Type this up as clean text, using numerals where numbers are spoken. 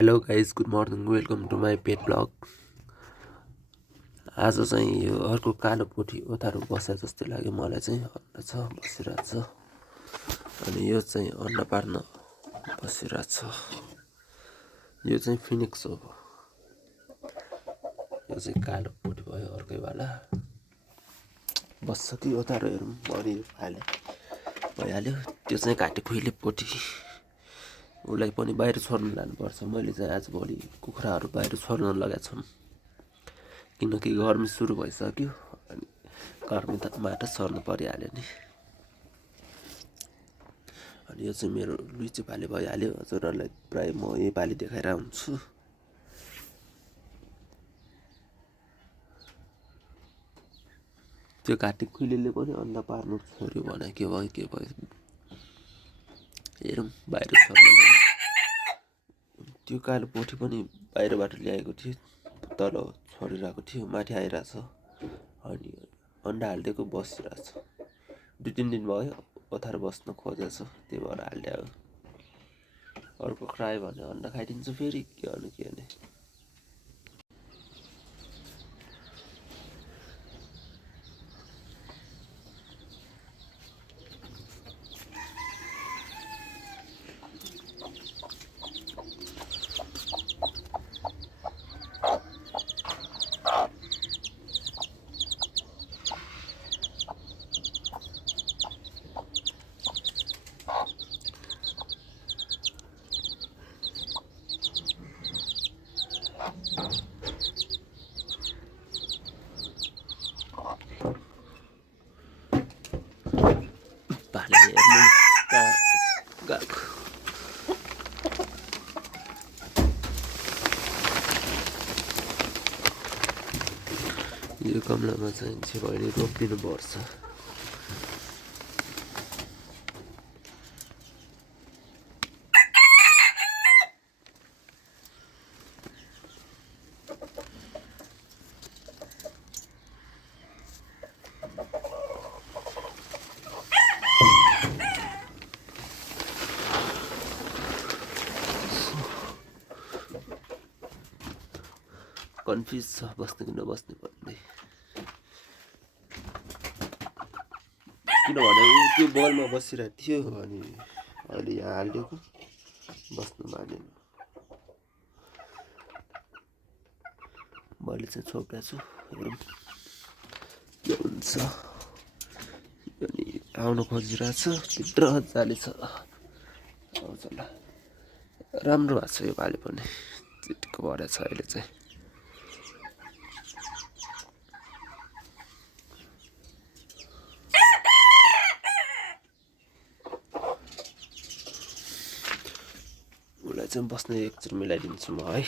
Hello guys, good morning, welcome to my pet blog. आज चाहिँ यो अर्को कालो पोथी ओथारो बस्या जस्तो लाग्यो मलाई चाहिँ। अन्डा छ, बसिरहेको छ। अनि यो चाहिँ अन्डा पार्न बसिरहेको छ। यो चाहिँ फिनिक्स हो। यो चाहिँ कालो पोथी भयो, अर्कैवाला बस्छ कि ओथारो हेरौँ। मरि भइहाल्यो। त्यो चाहिँ घाँटी खुइले पोथी, उसलाई पनि बाहिर छोड्नु लानुपर्छ। मैले चाहिँ आजभोलि कुखुराहरू बाहिर छोड्न लगाएको छौँ, किनकि गर्मी सुरु भइसक्यो। अनि गर्मीमा त सर्नु परिहाल्यो नि। अनि यो चाहिँ मेरो लुइचे पाली भइहाल्यो। हजुरहरूलाई प्रायः म यही पाली देखाएर हुन्छु। त्यो घाँटी खुइलेले पनि अन्डा पार्नु छोड्यो भने के भयो हेरौँ। बाहिर छोड्न लाग्यो। त्यो कालो पोथी पनि बाहिरबाट ल्याएको थियो, तल छोडिरहेको थियो, माथि आइरहेछ। अनि अन्डा हालिदिएको बसिरहेछ। 2-3 दिन भयो ओथारो बस्न खोजेछ, त्यही भएर हालिदियो। अर्को क्रायो भने अन्डा खाइदिन्छु फेरि, के गर्ने। यो गमलामा चाहिँ छेउले रोपिदिनु पर्छ। कन्फ्युज छ बस्ने कि नबस्ने भन्ने। किनभने ऊ त्यो बलमा बसिरहेको थियो, अनि अहिले यहाँ हालिदिएको बस्नु मानेन। मैले चाहिँ छोपेको छु, हेरौँ के हुन्छ। अनि आउनु खोजिरहेछ, भित्र जाली छ, आउँछ ल। राम्रो भएको छ यो पालि पनि, चिटिक्क बढेको छ अहिले चाहिँ। उसलाई चाहिँ बस्ने एकचोटि मिलाइदिन्छु म है।